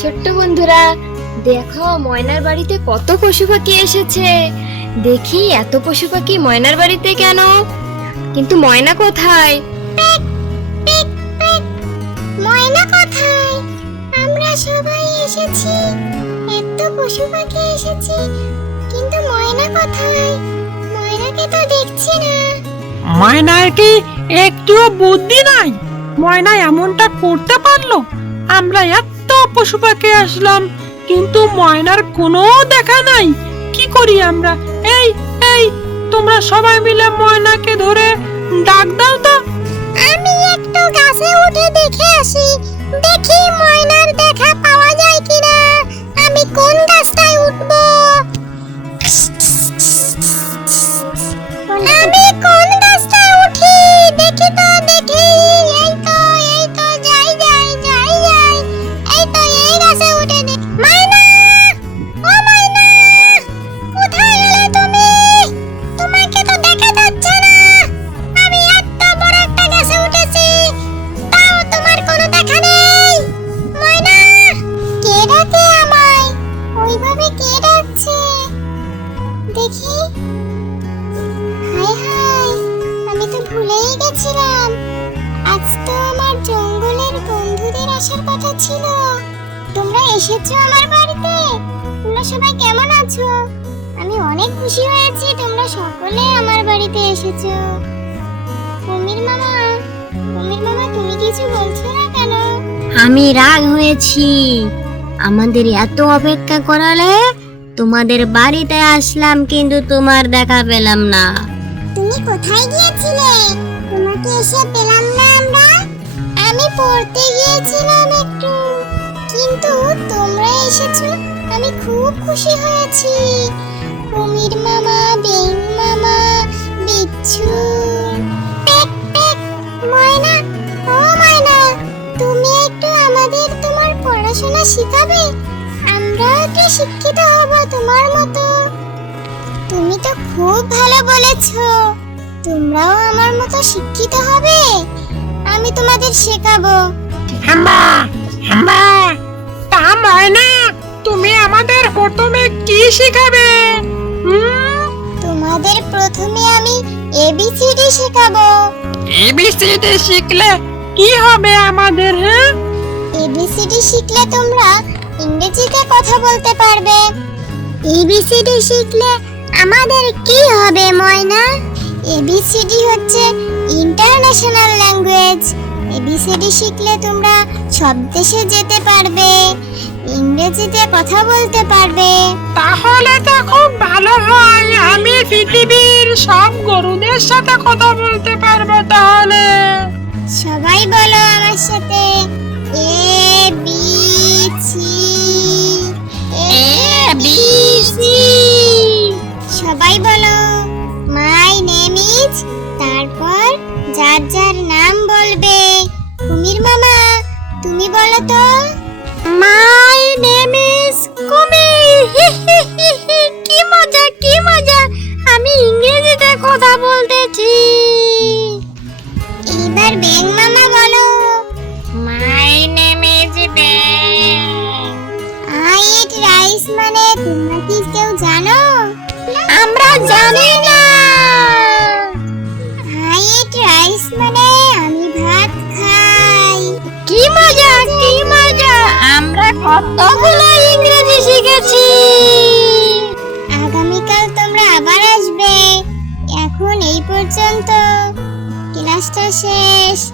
ছোট্ট বন্ধুরা দেখো ময়নার বাড়িতে কত পশু পাখি এসেছে। দেখি এত পশু পাখি ময়নার বাড়িতে কেন? কিন্তু ময়না কোথায়? ময়না কোথায়? আমরা সবাই এসেছি। এত পশু পাখি এসেছে কিন্তু ময়না কোথায়? ময়নাকে তো দেখছি না। ময়নার কি একটুও বুদ্ধি নাই? ময়না এমনটা করতে পারল? আমরা এত পশু পাখি আসলাম, কিন্তু ময়নার কোনো দেখা নাই। কি করি আমরা? এই এই, তোমরা সবাই মিলে ময়নাকে ধরে ডাক দাও তো। ভুলেই গেছিলাম। আজ তো আমার জঙ্গলের বন্ধুদের আসার কথা ছিল। তোমরা এসেছ আমার বাড়িতে? তোমরা সবাই কেমন আছো? আমি অনেক খুশি হয়েছি তোমরা সকলে আমার বাড়িতে এসেছ। কুমির মামা কুমির মামা, তুমি কিছু বলছো না কেন? আমি রাগ হয়েছি। আমাদের এত অপেক্ষা করালে তোমাদের বাড়িতে আসলাম কিন্তু তোমার দেখা পেলাম না। তুমি কোথায় গিয়েছিলে? তোমাকে এসে পেলাম না আমরা। আমি পড়তে গিয়েছিলাম একটু। কিন্তু তোমরা এসেছ, আমি খুব খুশি হয়েছি। কুমির মামা, বেং মামা, বিচ্ছু। পেক ময়না, ও ময়না, তুমি একটু আমাদের তোমার পড়াশোনা শিখাবে? আমরাও একটু শিক্ষিত হব তোমার মতো। তুমি তো খুব ভালো বলেছ। তোমরাও আমার মতো শিক্ষিত হবে? আমি তোমাদের শেখাবো। হাম্বা হাম্বা। তা ময়না তুমি আমাদের প্রথমে কি শেখাবে? তোমাদের প্রথমে আমি এবিসিডি শেখাবো। এবিসিডি শিখলে কি হবে আমাদের হ্যাঁ? এবিসিডি শিখলে তোমরা ইংরেজিতে কথা বলতে পারবে। এবিসিডি শিখলে আমাদের কি হবে ময়না? এবিসিডি হচ্ছে ইন্টারন্যাশনাল ল্যাঙ্গুয়েজ এবিসিডি শিখলে তোমরা সব দেশে যেতে পারবে, ইংরেজিতে কথা বলতে পারবে। তাহলে তো খুব ভালো হয়, আমি পৃথিবীর সব গরুদের সাথে কথা তুমি কতগুলো ইংরেজি শিখেছি। আগামীকাল তোমরা আবার আসবে। এখন এই পর্যন্ত। ক্লাসটা শেষ।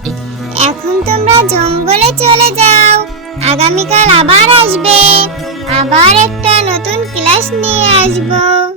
এখন তোমরা জঙ্গলে চলে যাও। আগামীকাল আবার আসবে। আবার একটা নতুন ক্লাস নিয়ে আসব।